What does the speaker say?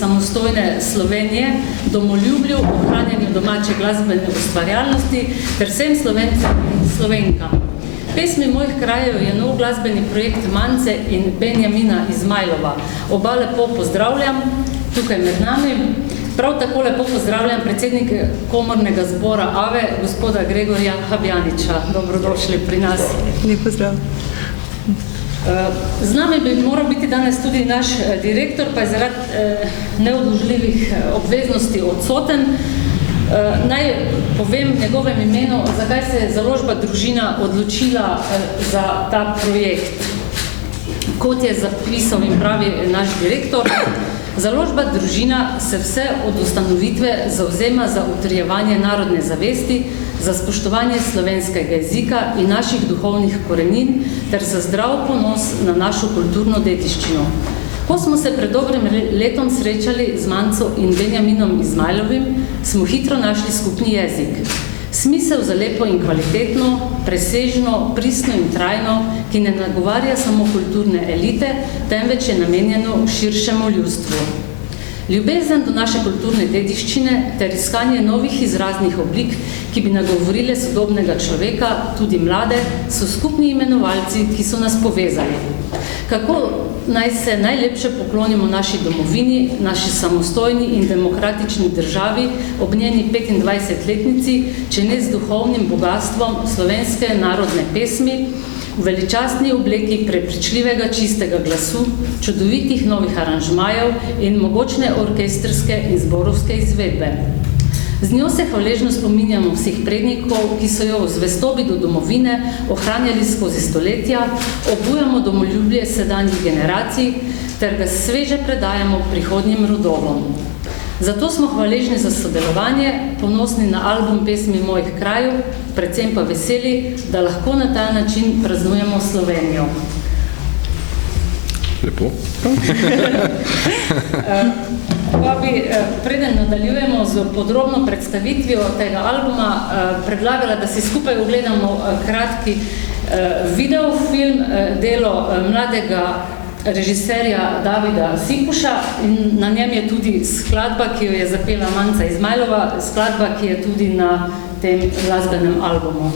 samostojne Slovenije, domoljubju, ohranjanju domače glasbene ustvarjalnosti ter vsem Slovencem in Slovenkam. Pesmi mojih krajev je nov glasbeni projekt Mance in Benjamina Izmajlova. Oba lepo pozdravljam tukaj med nami. Prav tako lepo pozdravljam predsednika komornega zbora AVE, gospoda Gregorja Habjaniča. Dobrodošli pri nas. Lep pozdrav. Z nami bi moral biti danes tudi naš direktor, pa je zaradi neodložljivih obveznosti odsoten. Naj povem v njegovem imenu, zakaj se je založba Družina odločila za ta projekt. Kot je zapisal in pravi naš direktor, založba Družina se vse od ustanovitve zavzema za utrjevanje narodne zavesti, za spoštovanje slovenskega jezika in naših duhovnih korenin ter za zdrav ponos na našo kulturno dediščino. Ko smo se pred dobrim letom srečali z Manco in Benjaminom Izmajlovim, smo hitro našli skupni jezik. Smisel za lepo in kvalitetno, presežno, pristno in trajno, ki ne nagovarja samo kulturne elite, temveč je namenjeno širšemu ljudstvu. Ljubezen do naše kulturne dediščine ter iskanje novih izraznih oblik, ki bi nagovorile sodobnega človeka, tudi mlade, so skupni imenovalci, ki so nas povezali. Kako naj se najlepše poklonimo naši domovini, naši samostojni in demokratični državi ob njeni 25-letnici, če ne z duhovnim bogatstvom slovenske narodne pesmi, v veličastni obleki prepričljivega čistega glasu, čudovitih novih aranžmajev in mogočne orkestrske in zborovske izvedbe. Z njo se hvaležno spominjamo vseh prednikov, ki so jo v zvestobi do domovine ohranjali skozi stoletja, obujamo domoljubje sedanjih generacij ter ga sveže predajamo prihodnjim rodovom. Zato smo hvaležni za sodelovanje, ponosni na album pesmi mojih krajev, predvsem pa veseli, da lahko na ta način praznujemo Slovenijo. Lepo. Pa bi, preden nadaljujemo z podrobno predstavitvijo tega albuma, predlagala, da si skupaj ogledamo kratki videofilm, delo mladega režiserja Davida Sipuša in na njem je tudi skladba, ki jo je zapela Manca Izmajlova, skladba, ki je tudi na tem glasbenem albumu.